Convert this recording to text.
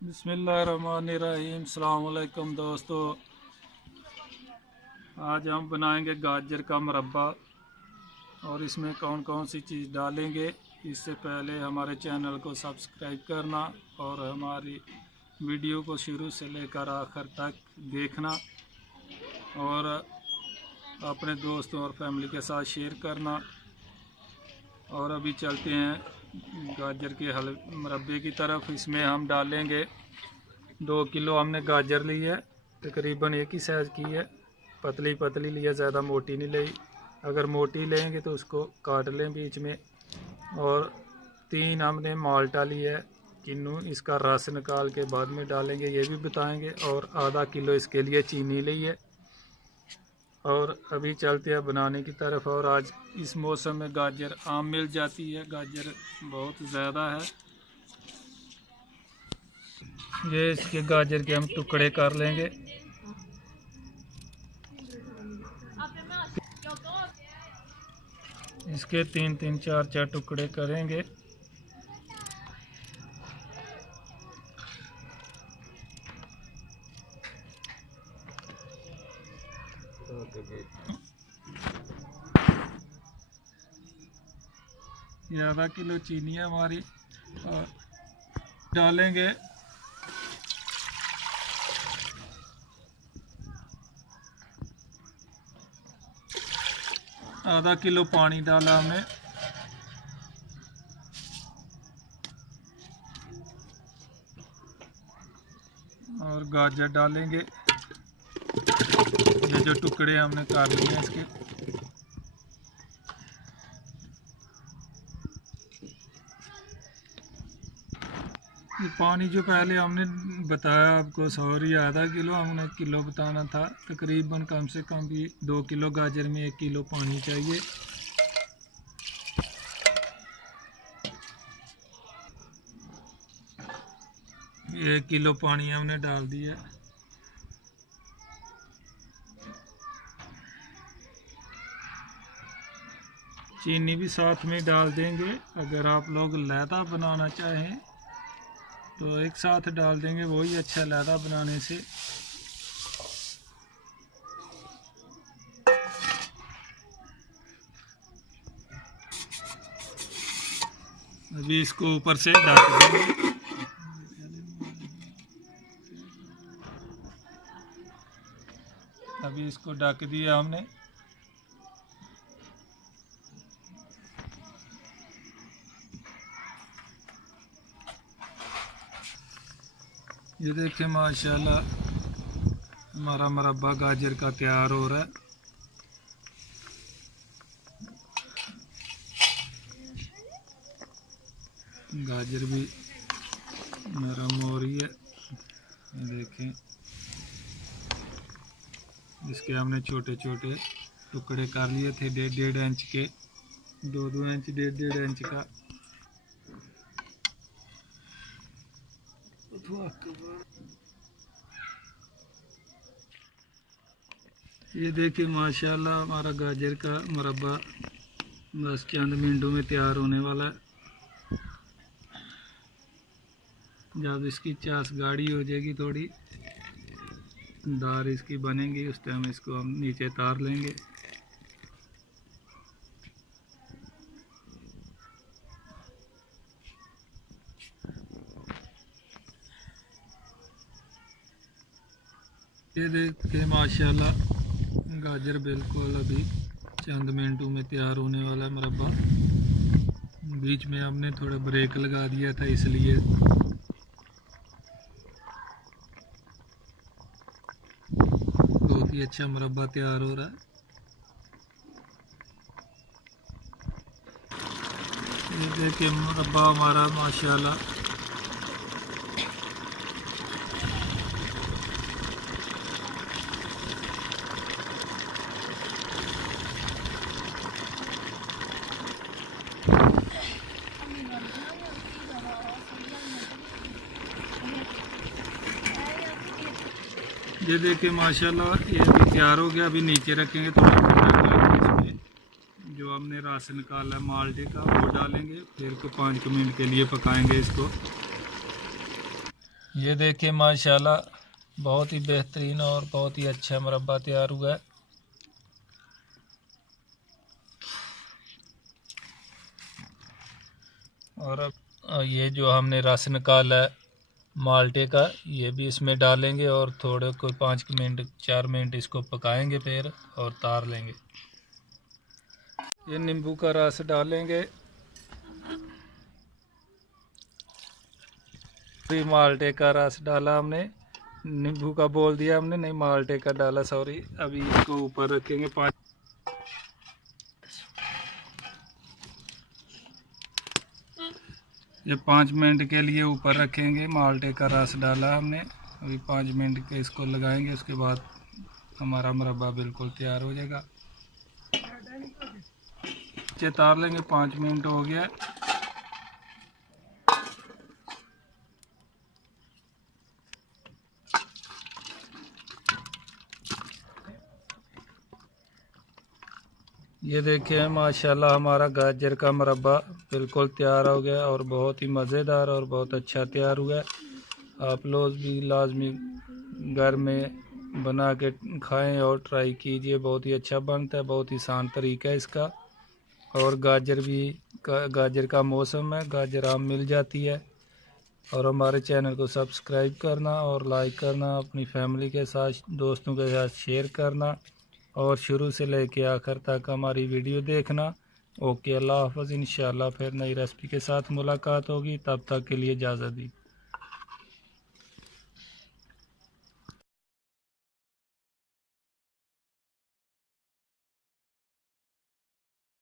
बिस्मिल्लाहिर्रहमानिर्रहीम। अस्सलाम वालेकुम दोस्तों, आज हम बनाएंगे गाजर का मुरब्बा और इसमें कौन कौन सी चीज़ डालेंगे। इससे पहले हमारे चैनल को सब्सक्राइब करना और हमारी वीडियो को शुरू से लेकर आखिर तक देखना और अपने दोस्तों और फैमिली के साथ शेयर करना। और अभी चलते हैं गाजर के मुरब्बे की तरफ। इसमें हम डालेंगे 2 किलो हमने गाजर ली है, तकरीबन एक ही साइज़ की है, पतली पतली ली है, ज़्यादा मोटी नहीं ली। अगर मोटी लेंगे तो उसको काट लें बीच में। और 3 हमने माल्टा लिया है किन्नू, इसका रस निकाल के बाद में डालेंगे, ये भी बताएंगे। और आधा किलो इसके लिए चीनी ली है। और अभी चलते हैं बनाने की तरफ। और आज इस मौसम में गाजर आम मिल जाती है, गाजर बहुत ज़्यादा है। ये इसके गाजर के हम टुकड़े कर लेंगे। इसके 3-3, 4-4 टुकड़े करेंगे। ये आधा किलो चीनी है हमारी, और डालेंगे आधा किलो पानी डाला हमने। और गाजर डालेंगे, ये जो टुकड़े हमने कर लिए हैं इसके। ये पानी जो पहले हमने बताया आपको, सॉरी, आधा किलो, हमने किलो बताना था। तकरीबन कम से कम भी 2 किलो गाजर में 1 किलो पानी चाहिए। ये 1 किलो पानी हमने डाल दिया। चीनी भी साथ में डाल देंगे। अगर आप लोग लैदा बनाना चाहें तो एक साथ डाल देंगे, वही अच्छा लैदा बनाने से। अभी इसको ऊपर से ढक देंगे। अभी इसको ढक दिया हमने। ये देखिए माशाल्लाह हमारा मुरब्बा गाजर का तैयार हो रहा है। गाजर भी नरम हो रही है, ये देखें। इसके हमने छोटे छोटे टुकड़े कर लिए थे, 1.5 इंच के, 2-2 इंच, 1.5 इंच का। ये देखिए माशाल्लाह हमारा गाजर का मुरब्बा बस चंद मिनटों में तैयार होने वाला है। जब इसकी चास गाढ़ी हो जाएगी, थोड़ी दार इसकी बनेगी, उस टाइम इसको हम नीचे तार लेंगे। ये देखिए माशाल्लाह गाजर बिल्कुल अभी चंद मिनटों में तैयार होने वाला है मुरब्बा। बीच में हमने थोड़ा ब्रेक लगा दिया था, इसलिए बहुत ही अच्छा मुरब्बा तैयार हो रहा है। ये देखिए मुरब्बा हमारा माशाल्लाह ये देखिए माशाल्लाह ये भी तैयार हो गया। अभी नीचे रखेंगे, थोड़ा इसमें जो हमने रस निकाला है माल्टे का वो डालेंगे, फिर को 5 मिनट के लिए पकाएंगे इसको। ये देखिए माशाल्लाह बहुत ही बेहतरीन और बहुत ही अच्छा मुरब्बा तैयार हुआ है। और अब ये जो हमने रस निकाला है माल्टे का, ये भी इसमें डालेंगे और थोड़े कोई 5 मिनट 4 मिनट इसको पकाएंगे फिर और तार लेंगे। ये नींबू का रस डालेंगे। फिर माल्टे का रस डाला हमने, नींबू का बोल दिया हमने, नहीं माल्टे का डाला, सॉरी। अभी इसको ऊपर रखेंगे 5 मिनट के लिए ऊपर रखेंगे। माल्टे का रस डाला हमने, अभी 5 मिनट के इसको लगाएंगे। उसके बाद हमारा मुरब्बा बिल्कुल तैयार हो जाएगा। तार लेंगे, 5 मिनट हो गया। ये देखिए माशाल्लाह हमारा गाजर का मुरब्बा बिल्कुल तैयार हो गया और बहुत ही मज़ेदार और बहुत अच्छा तैयार हुआ है। आप लोग भी लाजमी घर में बना के खाएं और ट्राई कीजिए, बहुत ही अच्छा बनता है, बहुत ही आसान तरीका है इसका। और गाजर का मौसम है, गाजर आम मिल जाती है। और हमारे चैनल को सब्सक्राइब करना और लाइक करना, अपनी फैमिली के साथ दोस्तों के साथ शेयर करना और शुरू से लेके आखिर तक हमारी वीडियो देखना। ओके, अल्लाह हाफ़िज़। इंशाल्लाह फिर नई रेसिपी के साथ मुलाकात होगी, तब तक के लिए इजाज़त दी।